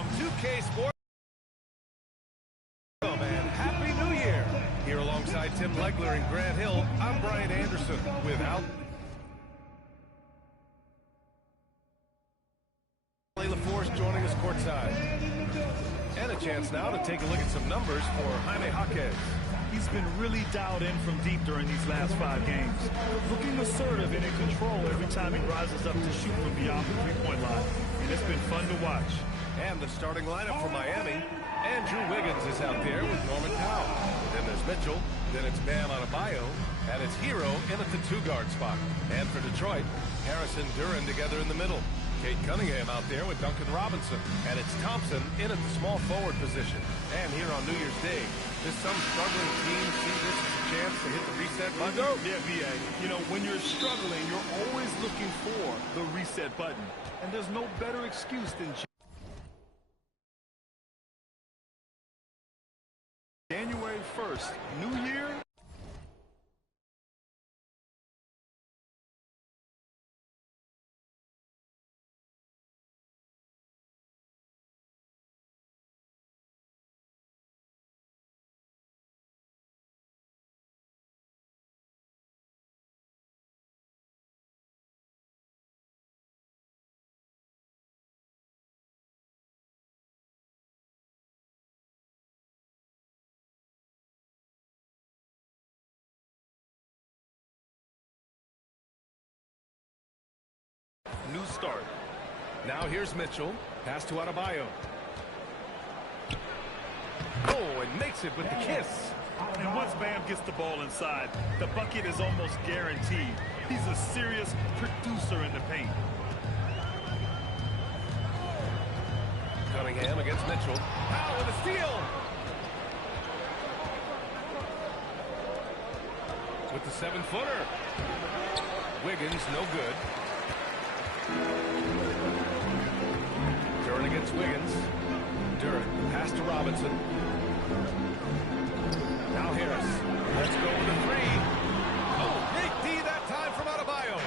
from 2K Sports. And Happy New Year. Here alongside Tim Legler and Grant Hill, I'm Brian Anderson with Ali LaForce joining us courtside. And a chance now to take a look at some numbers for Jaime Jaquez. He's been really dialed in from deep during these last 5 games. Looking assertive and in control every time he rises up to shoot from beyond the three-point line. And it's been fun to watch. And the starting lineup for Miami. Andrew Wiggins is out there with Norman Powell. Then there's Mitchell. Then it's Bam Adebayo. And it's Hero in at the 2-guard spot. And for Detroit, Harris and Duran together in the middle. Kate Cunningham out there with Duncan Robinson. And it's Thompson in at the small forward position. And here on New Year's Day, does some struggling team see this as a chance to hit the reset button? Yeah, VA. You know, when you're struggling, you're always looking for the reset button. And there's no better excuse than January 1st, New Year. New start. Now here's Mitchell. Pass to Adebayo. Oh, and makes it with the kiss. And once Bam gets the ball inside, the bucket is almost guaranteed. He's a serious producer in the paint. Cunningham against Mitchell. Powell with a steal. With the 7-footer. Wiggins, no good. Duran against Wiggins. Duran, pass to Robinson. Now Harris. Let's go with a 3. Oh, great D that time from Adebayo.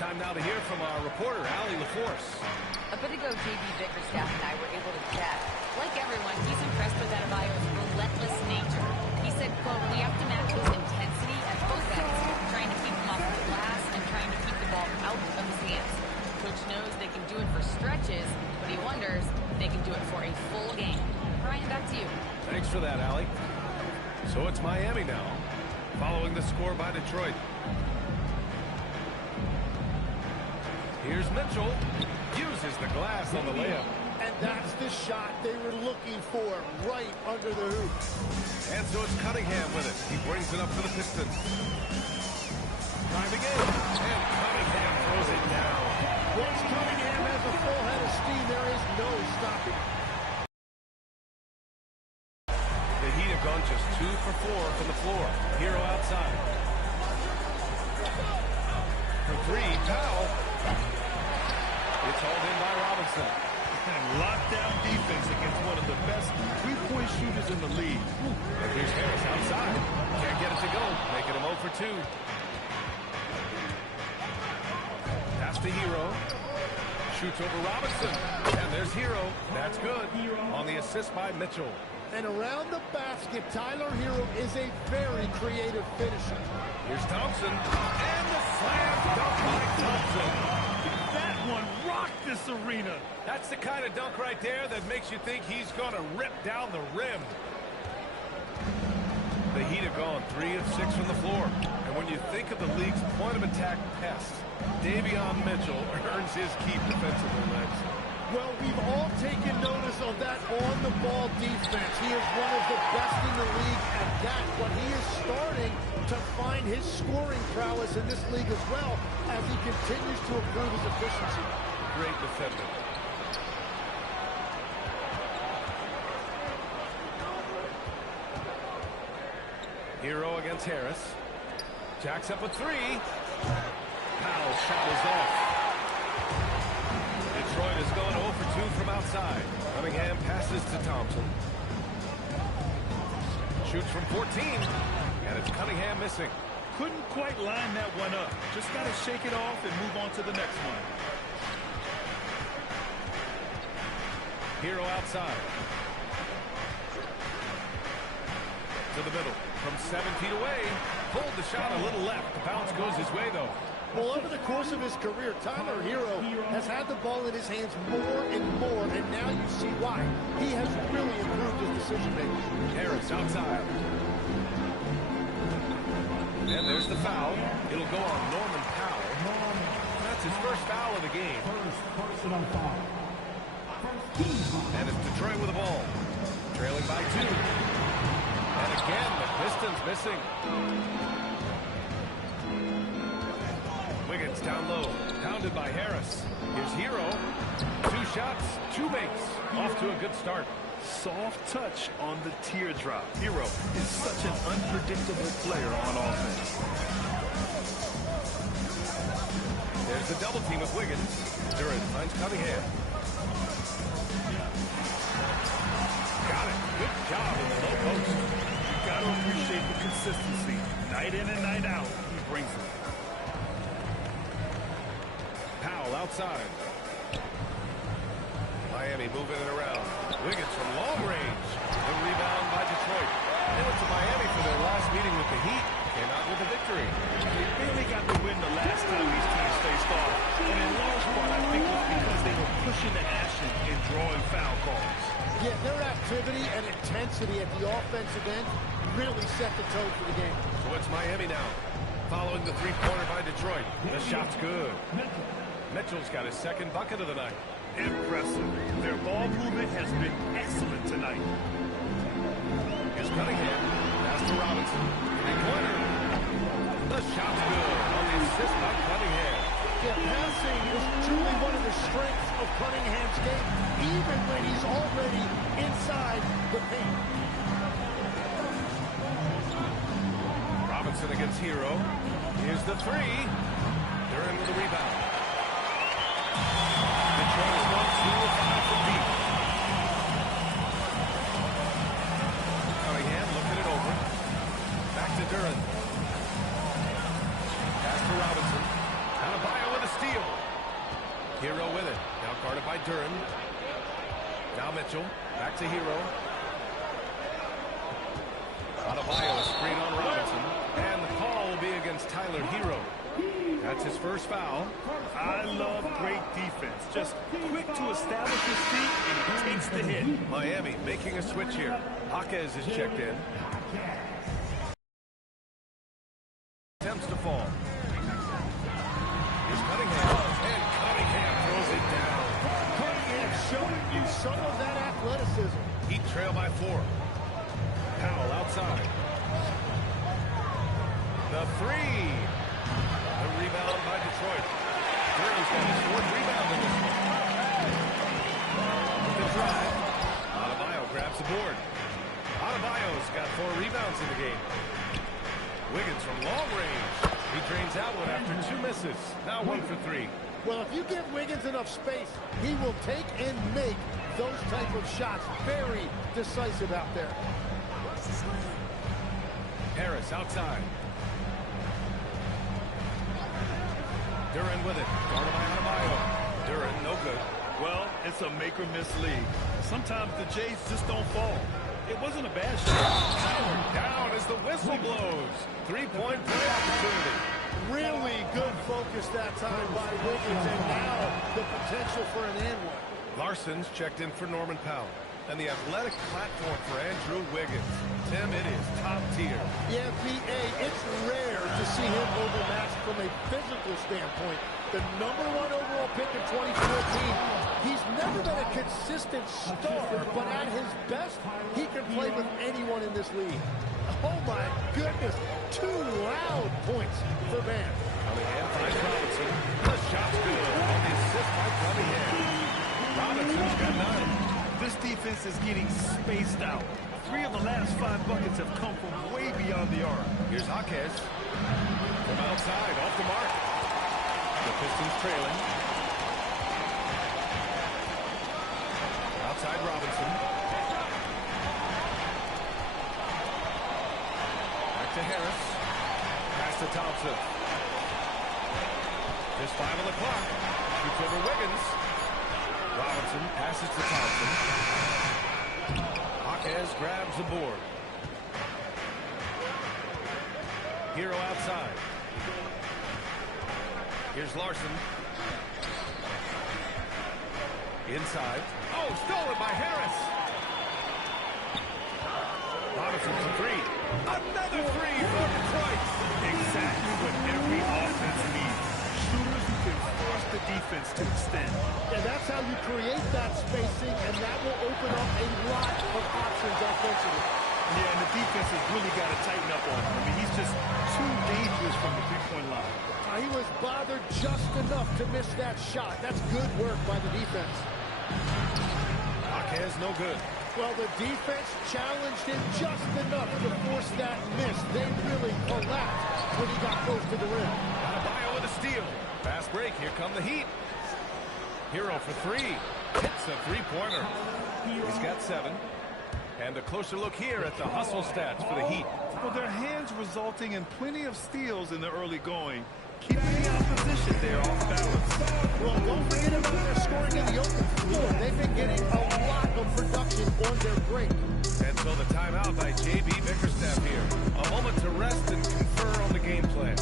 Time now to hear from our reporter, Ali LaForce. A bit ago, JB Bickerstaff and I were able to chat. Like everyone, he's impressed with Adebayo's relentless nature. He said, quote, "We have to match his intensity at both ends, trying to keep him off the glass and trying to keep the ball out of his hands. Coach knows they can do it for stretches, but he wonders if they can do it for a full game." Brian, back to you. Thanks for that, Allie. So it's Miami now, following the score by Detroit. Here's Mitchell. Uses the glass on the layup. And that's the shot they were looking for, right under the hoop. And so it's Cunningham with it. He brings it up for the Pistons. Driving in. And Cunningham throws it down. Once Cunningham has a full head of steam, there is no stopping. The Heat have gone just 2 for 4 from the floor. Hero outside. For 3, Powell. It's hauled in by Robinson. And lockdown defense against one of the best three-point shooters in the league. And here's Harris outside. Can't get it to go. Making him 0 for 2. Pass to Hero. Shoots over Robinson. And there's Hero. That's good. On the assist by Mitchell. And around the basket, Tyler Hero is a very creative finisher. Here's Thompson. And the slam dunk by Thompson. That one rocked this arena. That's the kind of dunk right there that makes you think he's going to rip down the rim. The Heat have gone 3 of 6 from the floor. And when you think of the league's point of attack pest, Davion Mitchell earns his keep defensively, Lex. Well, we've all taken notice of that on-the-ball defense. He is one of the best in the league at that, but he is starting to find his scoring prowess in this league as well as he continues to improve his efficiency. Great defender. Hero against Harris. Jacks up a 3. Powell's shot is off. Detroit has gone 0 for 2 from outside. Cunningham passes to Thompson. Shoots from 14. And it's Cunningham missing. Couldn't quite line that one up. Just got to shake it off and move on to the next one. Hero outside. To the middle. From 7 feet away. Pulled the shot a little left. The bounce goes his way, though. Well, over the course of his career, Tyler Hero has had the ball in his hands more and more, and now you see why. He has really improved his decision-making. Harris outside. And there's the foul. It'll go on Norman Powell. That's his first foul of the game. And it's Detroit with the ball. Trailing by 2. And again, the Pistons missing. Wiggins down low. Pounded by Harris. Here's Hero. 2 shots, 2 makes. Off to a good start. Soft touch on the teardrop. Hero is such an unpredictable player on offense. There's the double team with Wiggins. Duran finds Cunningham. Got it. Good job in the low post. You got to appreciate the consistency. Night in and night out, he brings it. Powell outside. Miami moving it around. Wiggins from long range. The rebound by Detroit. They went to Miami for their last meeting with the Heat. Came out with a victory. They barely got the win the last time these teams faced off. And in large part, I think it was because they were pushing the action and drawing foul calls. Yeah, their activity and intensity at the offensive end really set the tone for the game. So it's Miami now. Following the three-pointer by Detroit. The shot's good. Mitchell's got his second bucket of the night. Impressive. Their ball movement has been excellent tonight. Here's Cunningham. Pass to Robinson. Three-pointer. The shot's good on the assist by Cunningham. Yeah, passing is truly one of the strengths of Cunningham's game, even when he's already inside the paint. Robinson against Hero. Here's the 3. Duran with the rebound. Detroit is 1-2 of 5 from deep. Cunningham looking it over. Back to Duran. Pass to Robinson. Adebayo with a steal. Hero with it. Now guarded by Duran. Now Mitchell. Back to Hero. Adebayo, a screen on Robinson. And the call will be against Tyler Hero. That's his first foul. I love great defense. Just quick to establish his feet, and he takes the hit. Miami making a switch here. Jaquez is checked in. Attempts to fall. Here's Cunningham. And Cunningham throws it down. Cunningham showing you some of that athleticism. Heat trail by 4. Powell outside. The 3. The rebound by Detroit. Duran's got his 4th rebound in this one. With the drive. Adebayo grabs the board. Adebayo's got 4 rebounds in the game. Wiggins from long range. He drains out one after 2 misses. Now 1 for 3. Well, if you give Wiggins enough space, he will take and make those type of shots. Very decisive out there. Harris outside. Duran with it. Guarded by Adebayo. Duran, no good. Well, it's a make-or-miss league. Sometimes the Jays just don't fall. It wasn't a bad shot. Down as the whistle blows. 3-point play opportunity. Really good focus that time by Wiggins, and now the potential for an and one. Larson's checked in for Norman Powell. And the athletic platform for Andrew Wiggins. Tim, it is top tier. Yeah, B.A., it's rare to see him overmatched from a physical standpoint. The #1 overall pick in 2014, he's never been a consistent star, but at his best, he can play with anyone in this league. Oh, my goodness. 2 loud points for Van. Cunningham finds Robinson. The shot's good on the assist by Cunningham. Robinson's got 9. This defense is getting spaced out. 3 of the last 5 buckets have come from way beyond the arc. Here's Jaquez. From outside, off the mark. The Pistons trailing. Outside Robinson. Back to Harris. Pass to Thompson. Just 5 on the clock. Shoots over Wiggins. Robinson passes to Thompson. Jaquez grabs the board. Hero outside. Here's Larson. Inside. Oh, stolen by Harris. Robinson for three. Another three from Detroit. Exactly what every offense needs. Shooters who can force the defense to extend. And that's how you create that spacing, and that will open up a lot of options offensively. Yeah, and the defense has really got to tighten up on him. I mean, he's just too dangerous from the three-point line. He was bothered just enough to miss that shot. That's good work by the defense. Jaquez no good. Well, the defense challenged him just enough to force that miss. They really collapsed when he got close to the rim. Adebayo with a steal. Fast break. Here come the Heat. Hero for three. Hits a three-pointer. He's got 7. And a closer look here at the hustle stats for the Heat. Well, their hands resulting in plenty of steals in the early going, keeping the opposition there off balance. Well, don't forget about their scoring in the open floor. They've been getting a lot of production on their break. And so the timeout by J.B. Bickerstaff here. A moment to rest and confer on the game plan.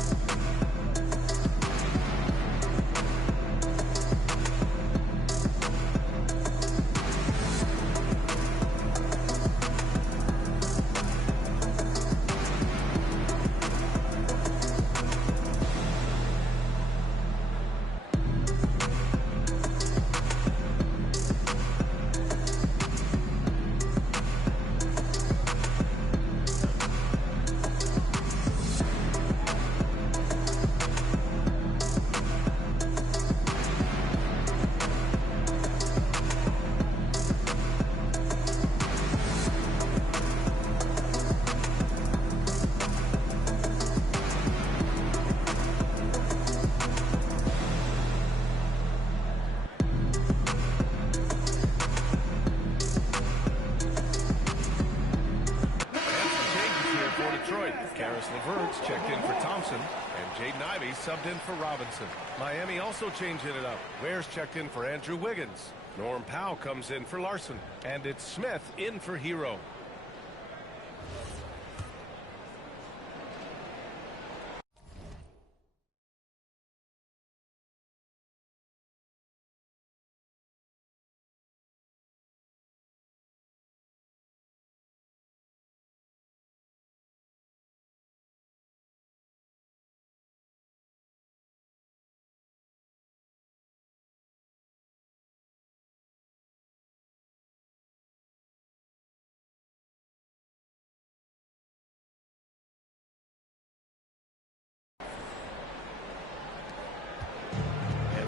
Checked in for Thompson, and Jaden Ivey subbed in for Robinson. Miami also changing it up. Ware's checked in for Andrew Wiggins. Norm Powell comes in for Larson, and it's Smith in for Hero.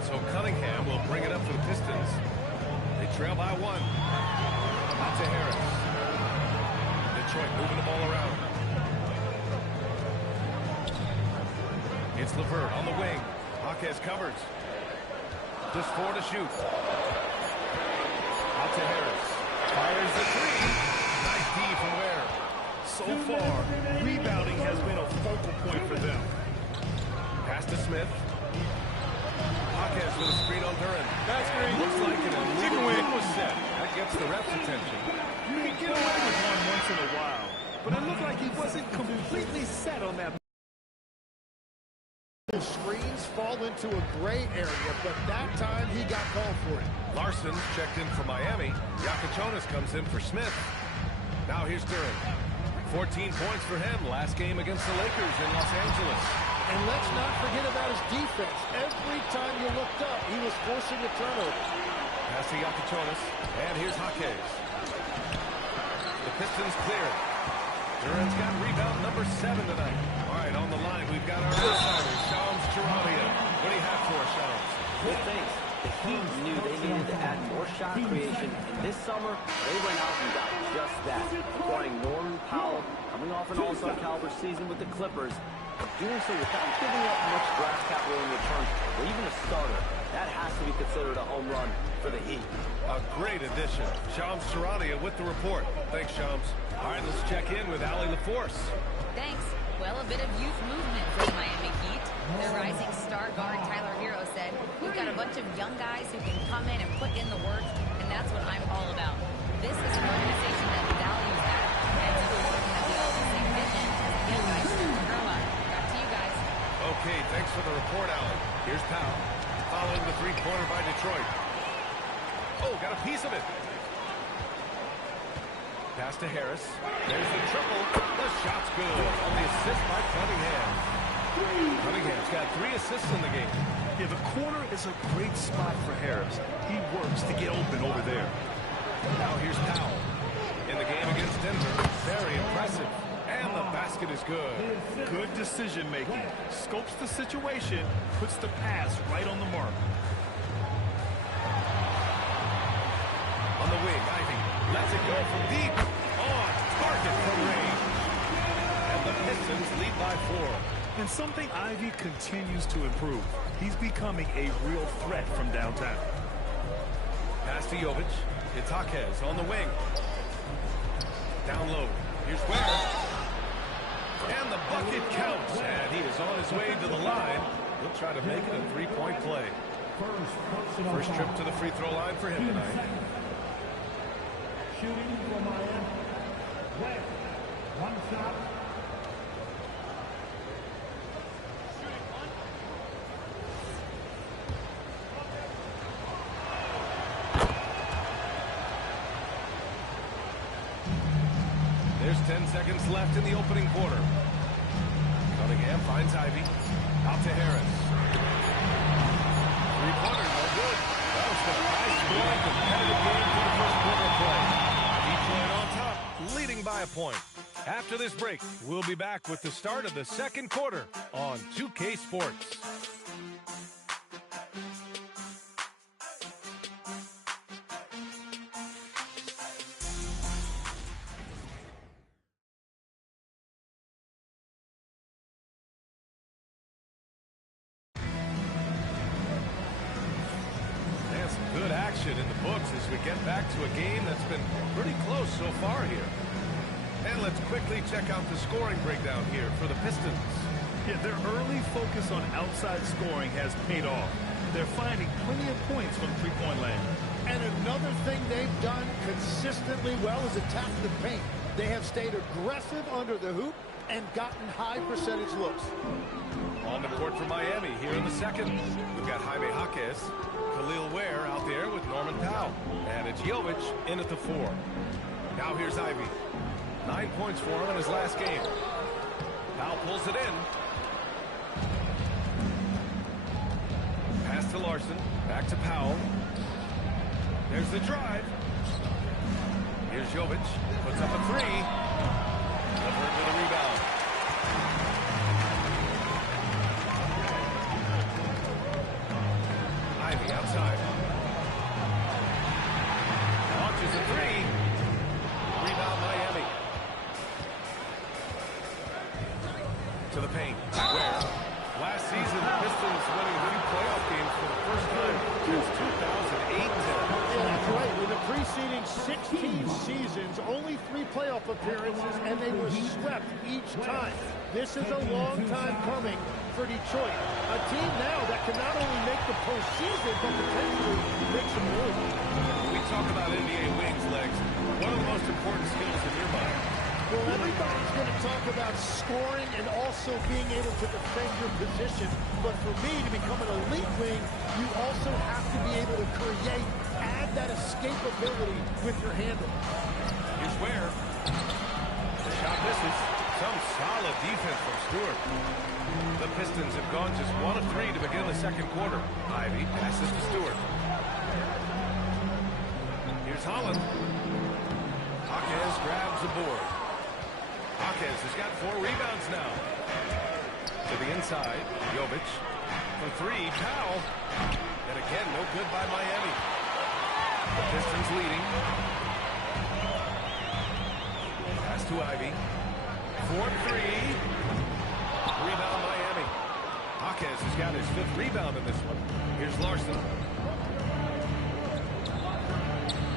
So Cunningham will bring it up for the Pistons. They trail by 1. Out to Harris. Detroit moving the ball around. It's LeVert on the wing. Jaquez covers. Just 4 to shoot. Out to Harris. Fires the 3. Nice D from Ware. So far, rebounding has been a focal point for them. Pass to Smith. Jaquez with a screen on Duran. That screen looks like an illegal win was set. That gets the ref's attention. You can get away with one once in a while, but it looked like he wasn't completely set on that. The screens fall into a gray area, but that time he got called for it. Larson checked in for Miami. Yakichonis comes in for Smith. Now here's Duran. 14 points for him last game against the Lakers in Los Angeles. And let's not forget about his defense. Every time you looked up, he was forcing a turnover. Pass to Yakichonis. And here's Jaquez. The Pistons clear it. Duran's got rebound number 7 tonight. All right, on the line, we've got our insider, Shams Charania. What do you have for us, Shams? Good things. The Heat knew they needed to add more shot creation, and this summer, they went out and got just that. Acquiring Norman Powell, coming off an all-star caliber season with the Clippers, doing so without giving up much draft capital in return, or even a starter. That has to be considered a home run for the Heat. A great addition. Shams Charania with the report. Thanks, Shams. All right, let's check in with Allie LaForce. Thanks. Well, a bit of youth movement for the Miami Heat. Their rising star guard, Tyler Hero, said, "We've got a bunch of young guys who can come in and put in the work, and that's what I'm all about. This is an organization that values that, and it's important that we all have the same vision as the young guys start to grow up. Back to you guys. Okay, thanks for the report, Alan. Here's Powell, following the three-pointer by Detroit. Oh, got a piece of it. Pass to Harris. There's the triple. The shot's good on the assist by Cunningham. Cunningham's got 3 assists in the game. Yeah, the corner is a great spot for Harris. He works to get open over there. Now here's Powell. In the game against Denver. Very impressive. And the basket is good. Good decision-making. Scopes the situation, puts the pass right on the mark. On the wing, Ivy lets it go from deep. On target from range. And the Pistons lead by 4. And something Ivy continues to improve. He's becoming a real threat from downtown. Pass to Jovic. It's Jaquez on the wing. Down low. Here's Ware. And the bucket counts. And he is on his way to the line. He'll try to make it a 3-point play. First trip to the free throw line for him tonight. Shooting for Miami. West. 1 shot. There's 10 seconds left in the opening quarter. Cunningham finds Ivy. Out to Harris. Three-pointer, no good. That was the high-scoring competitive game for the first quarter of play. Detroit on top, leading by a point. After this break, we'll be back with the start of the second quarter on 2K Sports. Good action in the books as we get back to a game that's been pretty close so far here. And let's quickly check out the scoring breakdown here for the Pistons. Yeah, their early focus on outside scoring has paid off. They're finding plenty of points from three-point land. And another thing they've done consistently well is attack the paint. They have stayed aggressive under the hoop and gotten high percentage looks. On the court for Miami here in the second. We've got Jaime Jaquez, Khalil Ware out there with Norman Powell. And it's Jovic in at the 4. Now here's Ivy. 9 points for him in his last game. Powell pulls it in. Pass to Larson. Back to Powell. There's the drive. Here's Jovic. Puts up a 3. Levert with a rebound. Ivy outside. Launches a 3. Rebound Miami. To the paint. Where? Last season, the Pistons winning a few playoff games for the first time since 2008. Yeah, that's right. In the preceding 16 seasons, only 3 playoff appearances, and they were swept each time. This is a long time coming for Detroit. A team now that can not only make the postseason, but potentially make some moves. When we talk about NBA wings, Legs, what are the most important skills in your mind? Well, everybody's going to talk about scoring and also being able to defend your position. But for me, to become an elite wing, you also have to be able to create, add that escapability with your handle. Here's Ware. The shot misses. Some solid defense from Stewart. The Pistons have gone just 1 of 3 to begin the second quarter. Ivy passes to Stewart. Here's Holland. Jaquez grabs the board. Jaquez has got 4 rebounds now. To the inside, Jovic. For 3, Powell. And again, no good by Miami. The Pistons leading. Pass to Ivy. 4-3. Rebound Miami. Jaquez has got his 5th rebound in this one. Here's Larson.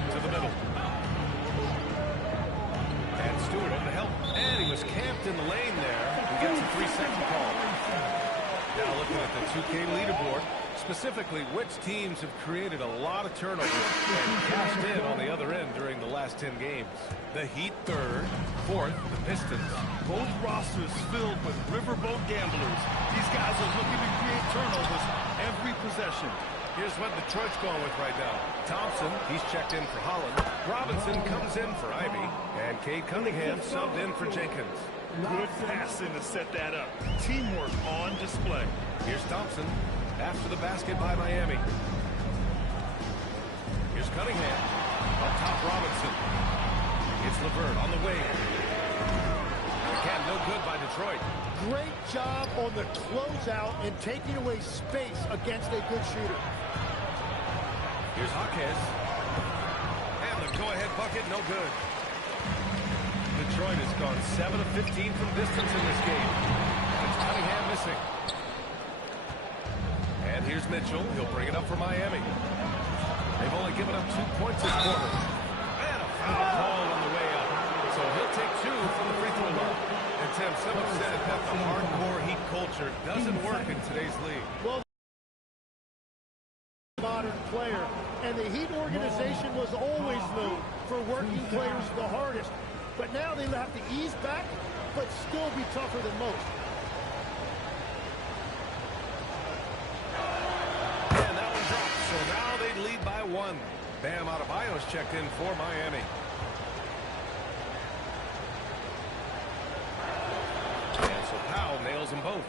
To the middle. And Stewart over to help. And he was camped in the lane there. He gets a 3-second call. Now looking at the 2K leaderboard. Specifically, which teams have created a lot of turnovers and cashed in on the other end during the last 10 games. The Heat third, fourth, the Pistons. Both rosters filled with riverboat gamblers. These guys are looking to create turnovers every possession. Here's what Detroit's going with right now. Thompson, he's checked in for Holland. Robinson comes in for Ivy. And Cade Cunningham subbed in for Jenkins. Good passing to set that up. Teamwork on display. Here's Thompson after the basket by Miami. Here's Cunningham. On top, Robinson. It's LeVert on the wing. Again, no good by Detroit. Great job on the closeout and taking away space against a good shooter. Here's Jaquez. And the go-ahead bucket, no good. Detroit has gone 7 of 15 from distance in this game. It's Cunningham missing. And here's Mitchell. He'll bring it up for Miami. They've only given up 2 points this quarter. And a foul call on the way up. So he'll take 2 from the free throw line. And Tim, someone said that the hardcore Heat culture doesn't work in today's league. Well, modern player, and the Heat organization was always known for working players the hardest. But now they have to ease back, but still be tougher than most. And that one dropped, so now they lead by 1. Bam Adebayo's checked in for Miami. And so Powell nails them both.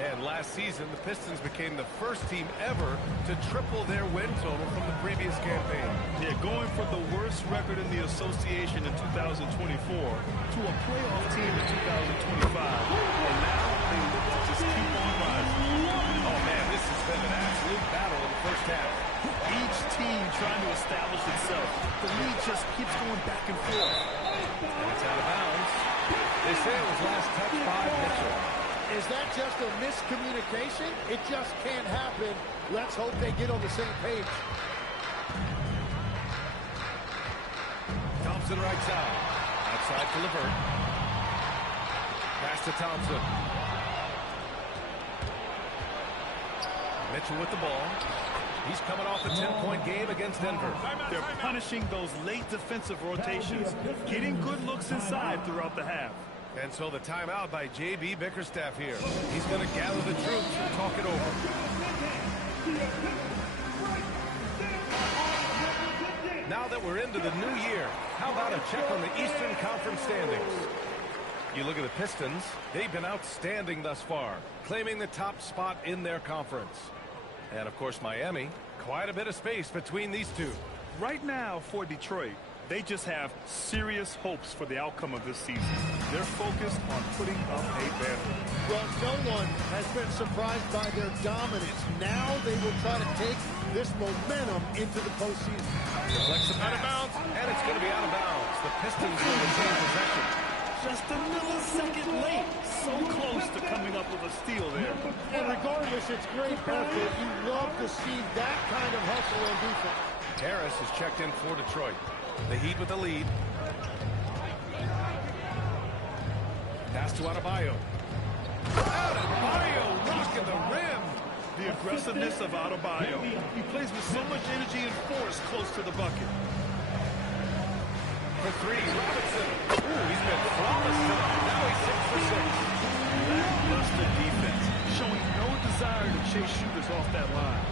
And last season, the Pistons became the first team ever to triple their win total from the previous campaign. Yeah, going from the worst record in the association in 2024 to a playoff team in 2025. And now they look to just keep on rising. Oh, man, this has been an absolute battle in the first half. Each team trying to establish itself. The lead just keeps going back and forth. And it's out of bounds. They say it was last touched by Mitchell. Is that just a miscommunication? It just can't happen. Let's hope they get on the same page. Thompson right side. Outside to LeVert. Pass to Thompson. Mitchell with the ball. He's coming off a 10-point game against Denver. They're punishing those late defensive rotations, getting good looks inside throughout the half. And so the timeout by J.B. Bickerstaff here. He's going to gather the troops and talk it over. Now that we're into the new year, how about a check on the Eastern Conference standings? You look at the Pistons, they've been outstanding thus far, claiming the top spot in their conference. And of course Miami, quite a bit of space between these two. Right now for Detroit, they just have serious hopes for the outcome of this season. They're focused on putting up a banner. Well, no one has been surprised by their dominance. Now they will try to take this momentum into the postseason. Deflects it out of bounds, and it's going to be out of bounds. The Pistons will retain possession. Just a millisecond late. So close to coming up with a steal there. And regardless, it's great effort. You love to see that kind of hustle on defense. Harris is checked in for Detroit. The Heat with the lead. Pass to Adebayo. Adebayo rocking the rim. The aggressiveness of Adebayo. He plays with so much energy and force close to the bucket. For 3, Robinson. Ooh, he's been flawless tonight. Now he's 6 for 6. Lackluster defense, showing no desire to chase shooters off that line.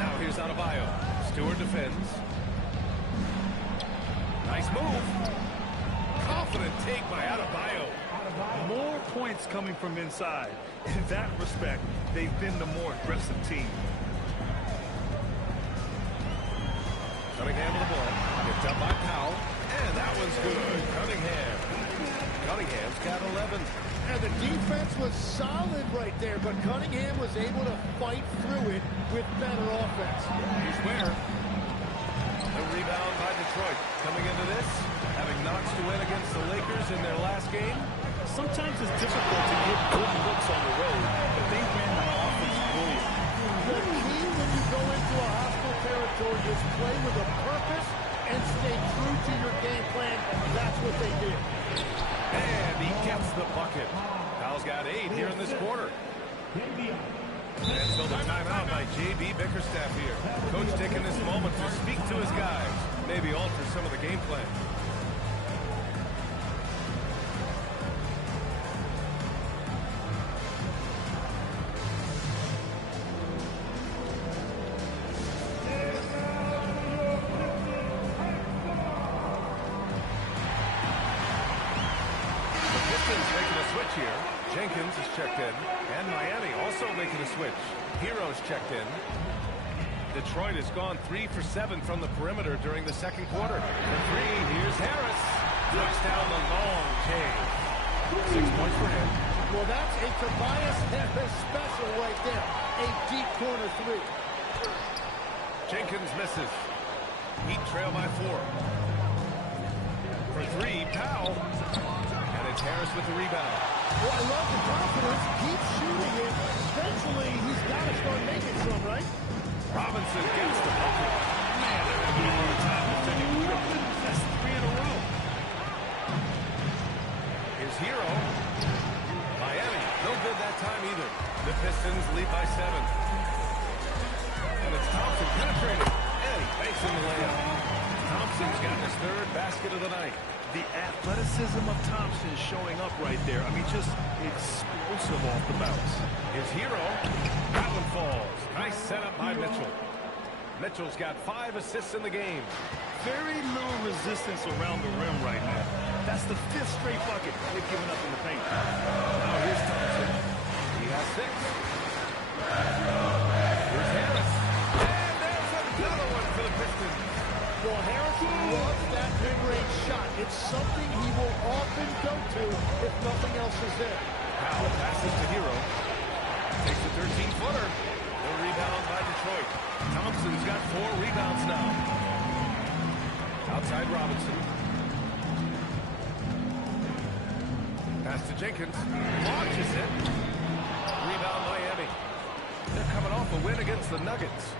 Now here's Adebayo. Stewart defends. Nice move. Confident take by Adebayo. More points coming from inside. In that respect, they've been the more aggressive team. Cunningham with the ball. Picked up by Powell. And that one's good. Cunningham's got 11. And the defense was solid right there, but Cunningham was able to fight through it with better offense. Here's Ware. A rebound by Detroit. Coming into this, having notched a win against the Lakers in their last game. Sometimes it's difficult to get good looks on the road, but they ran the offense brilliant. The key when you go into a hostile territory is play with a purpose and stay true to your game plan. That's what they did. And he gets the bucket. Powell's got 8 here in this quarter. And so the timeout by J.B. Bickerstaff here. Coach taking this moment to speak to his guys. Maybe alter some of the game plan. Here. Jenkins is checked in, and Miami also making a switch. Hero's checked in. Detroit has gone 3 for 7 from the perimeter during the second quarter. For three, here's Harris. Knocks down the long cave. 6 points for him. Well, that's a Tobias Harris special right there. A deep corner three. Jenkins misses. Heat trail by 4. For three, Powell. And it's Harris with the rebound. Well, I love the confidence. Keep shooting it. Eventually, he's got to start making some, right? Robinson gets the bucket. Man, they're having a hard time defending the triple. That's 3 in a row. Here's Hero. Miami, no good that time either. The Pistons lead by 7. And it's Thompson penetrating. And he banks in the layup. Thompson's got his 3rd basket of the night. The athleticism of Thompson is showing up right there. I mean, just explosive off the bounce. His Hero. That one falls. Nice setup by Mitchell. Mitchell's got 5 assists in the game. Very little resistance around the rim right now. That's the 5th straight bucket they've given up in the paint. Now here's Thompson. He has 6. Here's Harris. And there's another one for the Pistons. Well, Harris loves that mid-range shot. It's something he will often go to if nothing else is there. Powell passes to Hero. Takes a 13-footer. The rebound by Detroit. Thompson's got 4 rebounds now. Outside Robinson. Pass to Jenkins. Launches it. Rebound Miami. They're coming off a win against the Nuggets.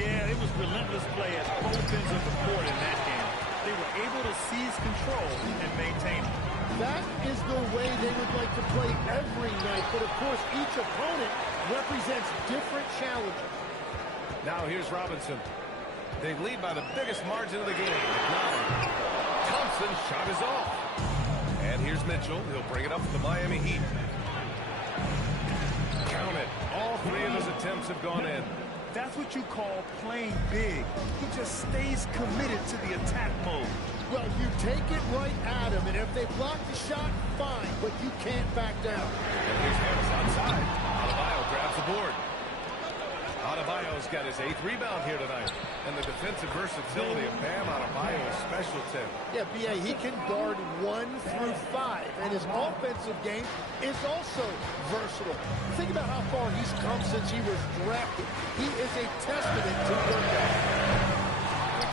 Yeah, it was relentless play at both ends of the court in that game. They were able to seize control and maintain it. That is the way they would like to play every night, but of course each opponent represents different challenges. Now here's Robinson. They lead by the biggest margin of the game. Thompson's shot is off. And here's Mitchell. He'll bring it up for the Miami Heat. Count it. All 3 of his attempts have gone in. That's what you call playing big. He just stays committed to the attack mode. Well, you take it right at him, and if they block the shot, fine, but you can't back down. And here's Harris outside. Adebayo grabs the board. Adebayo's got his 8th rebound here tonight. And the defensive versatility of Bam Adebayo's special tip. Yeah, B.A., he can guard 1 through 5, and his offensive game is also versatile. Think about how far he's come since he was drafted. He is a testament to work ethic.